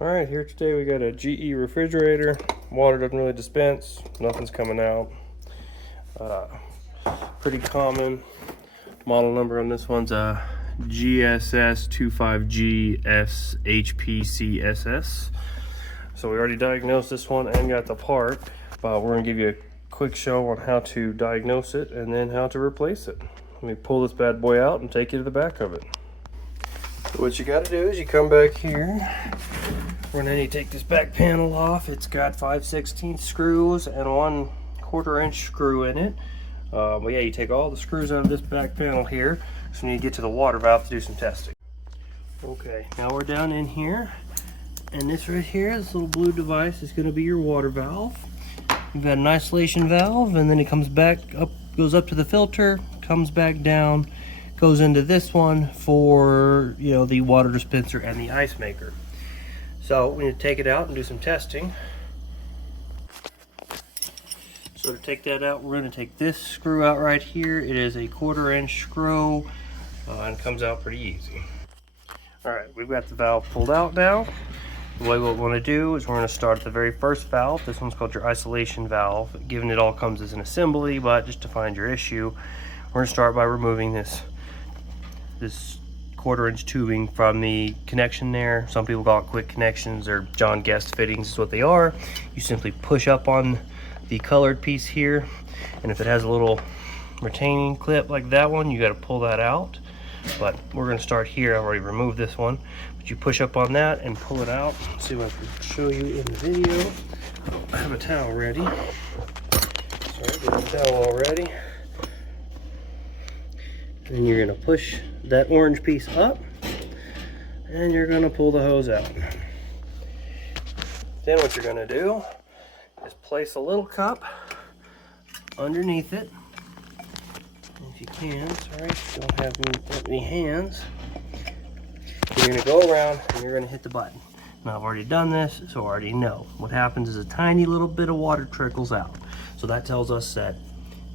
Alright, here today we got a GE refrigerator. Water doesn't really dispense, nothing's coming out. Pretty common. Model number on this one's a GSS25GSHPCSS. So we already diagnosed this one and got the part, but we're going to give you a quick show on how to diagnose it and then how to replace it. Let me pull this bad boy out and take you to the back of it. So what you got to do is you come back here. We're going to need to take this back panel off. It's got 5/16 screws and 1/4 inch screw in it. But yeah, you take all the screws out of this back panel here. So we need to get to the water valve to do some testing. Okay, now we're down in here. And this right here, this little blue device is going to be your water valve. You've got an isolation valve, and then it comes back up, goes up to the filter, comes back down, goes into this one for, the water dispenser and the ice maker. So we need to take it out and do some testing. So to take that out, we're going to take this screw out right here. It is a 1/4 inch screw, and it comes out pretty easy. Alright, we've got the valve pulled out now. The way what we want to do is we're going to start at the very first valve. This one's called your isolation valve. Given it all comes as an assembly, but just to find your issue, we're going to start by removing this 1/4 inch tubing from the connection there. Some people call it quick connections or John Guest fittings is what they are. You simply push up on the colored piece here, and if it has a little retaining clip like that one, you got to pull that out. But we're going to start here. I've already removed this one, but you push up on that and pull it out. Let's see what I can show you in the video. I have a towel ready. Sorry, get the towel all ready. And you're going to push that orange piece up, and you're going to pull the hose out. Then what you're going to do is place a little cup underneath it. If you can, sorry, don't have that many hands. You're going to go around and you're going to hit the button. Now I've already done this, so I already know. What happens is a tiny little bit of water trickles out. So that tells us that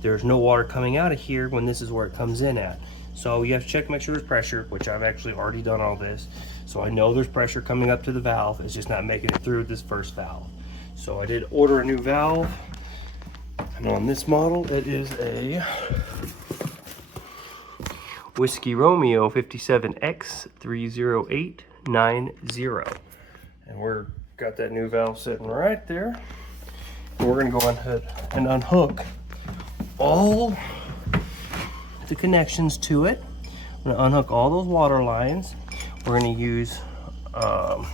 there's no water coming out of here when this is where it comes in at. So you have to check, make sure there's pressure, which I've actually already done all this. So I know there's pressure coming up to the valve. It's just not making it through this first valve. So I did order a new valve. And on this model, it is a Whiskey Romeo 57X30890. And we're got that new valve sitting right there. And we're gonna go ahead and unhook all the connections to it. I'm gonna unhook all those water lines. We're gonna use, what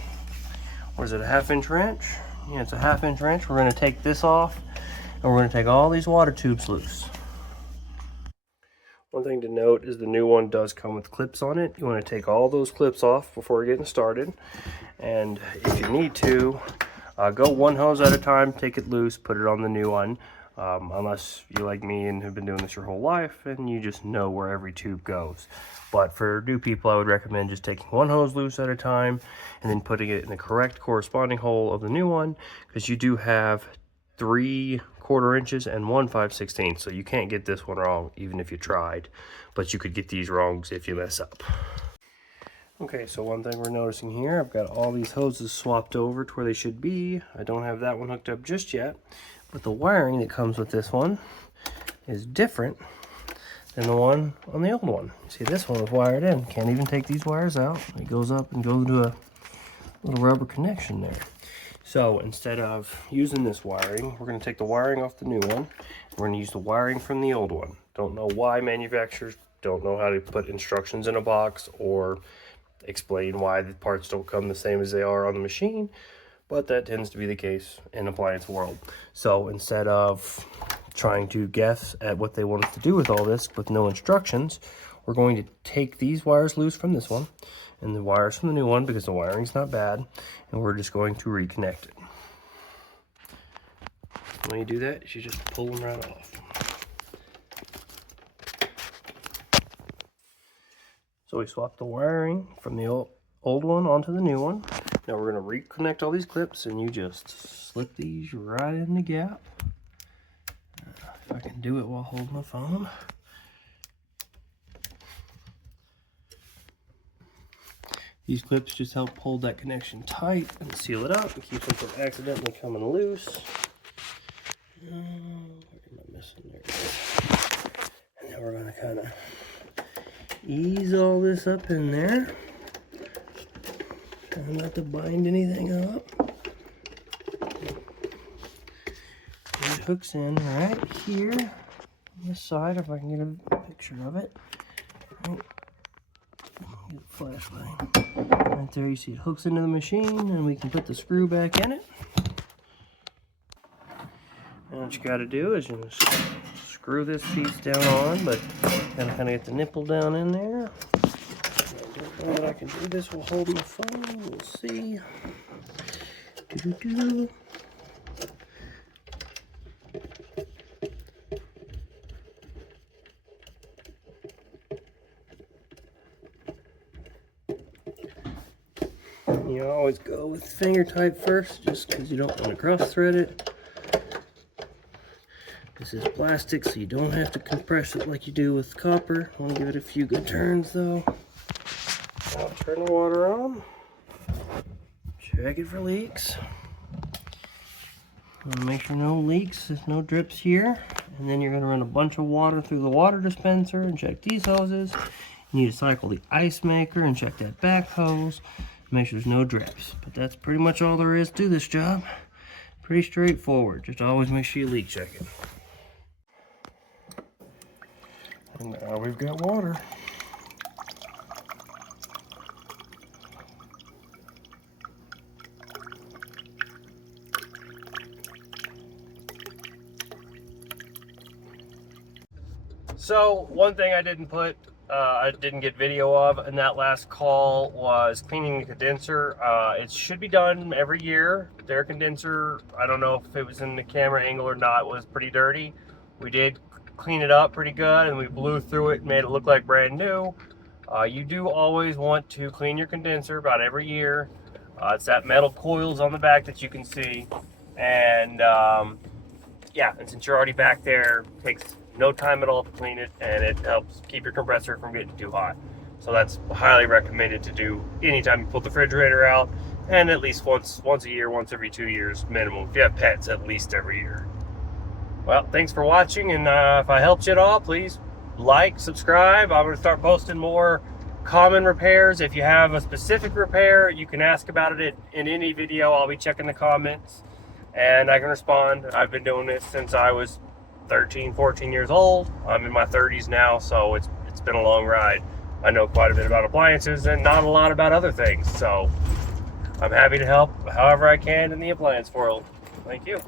is it, a 1/2 inch wrench? Yeah, it's a 1/2 inch wrench. We're gonna take this off, and we're gonna take all these water tubes loose. One thing to note is the new one does come with clips on it. You wanna take all those clips off before getting started. And if you need to, go one hose at a time, take it loose, put it on the new one. Unless you're like me and have been doing this your whole life and you just know where every tube goes. But for new people, I would recommend just taking one hose loose at a time and then putting it in the correct corresponding hole of the new one, because you do have 3/4 inches and 1 5/16, so you can't get this one wrong even if you tried, but you could get these wrongs if you mess up. Okay, so one thing we're noticing here, I've got all these hoses swapped over to where they should be. I don't have that one hooked up just yet, but the wiring that comes with this one is different than the one on the old one. See, this one was wired in. Can't even take these wires out. It goes up and goes into a little rubber connection there. So instead of using this wiring, we're going to take the wiring off the new one. We're going to use the wiring from the old one. Don't know why manufacturers don't know how to put instructions in a box or explain why the parts don't come the same as they are on the machine, but that tends to be the case in appliance world. So instead of trying to guess at what they want us to do with all this with no instructions, we're going to take these wires loose from this one and the wires from the new one, because the wiring's not bad, and we're just going to reconnect it. When you do that, you just pull them right off. So we swapped the wiring from the old one onto the new one. Now we're going to reconnect all these clips, and you just slip these right in the gap. If I can do it while holding my phone. These clips just help hold that connection tight and seal it up and keep them from accidentally coming loose. What am I missing there? And now we're going to kind of ease all this up in there. Try not to bind anything up. It hooks in right here on this side, if I can get a picture of it. Right. Get a flashlight. Right there, you see it hooks into the machine, and we can put the screw back in it. And what you got to do is just screw this piece down on, but kind of get the nipple down in there. I don't know that I can do this while holding the phone. We'll see. Doo-doo-doo. You always go with finger type first, just because you don't want to cross thread it. This is plastic, so you don't have to compress it like you do with copper. I want to give it a few good turns though. I'll turn the water on. Check it for leaks. Make sure no leaks, there's no drips here. And then you're going to run a bunch of water through the water dispenser and check these hoses. You need to cycle the ice maker and check that back hose. Make sure there's no drips. But that's pretty much all there is to this job. Pretty straightforward. Just always make sure you leak check it. And now we've got water. So one thing I didn't get video of in that last call was cleaning the condenser. It should be done every year. Their condenser, I don't know if it was in the camera angle or not, was pretty dirty. We did clean it up pretty good and we blew through it and made it look like brand new. You do always want to clean your condenser about every year. It's that metal coils on the back that you can see. And yeah, and since you're already back there, it takes no time at all to clean it, and it helps keep your compressor from getting too hot. So that's highly recommended to do anytime you pull the refrigerator out, and at least once a year, once every 2 years minimum. If you have pets, at least every year. Well, thanks for watching, and if I helped you at all, please like, subscribe. I'm going to start posting more common repairs. If you have a specific repair, you can ask about it in any video. I'll be checking the comments, and I can respond. I've been doing this since I was 13, 14 years old. I'm in my 30s now, so it's been a long ride. I know quite a bit about appliances and not a lot about other things, so I'm happy to help however I can in the appliance world. Thank you.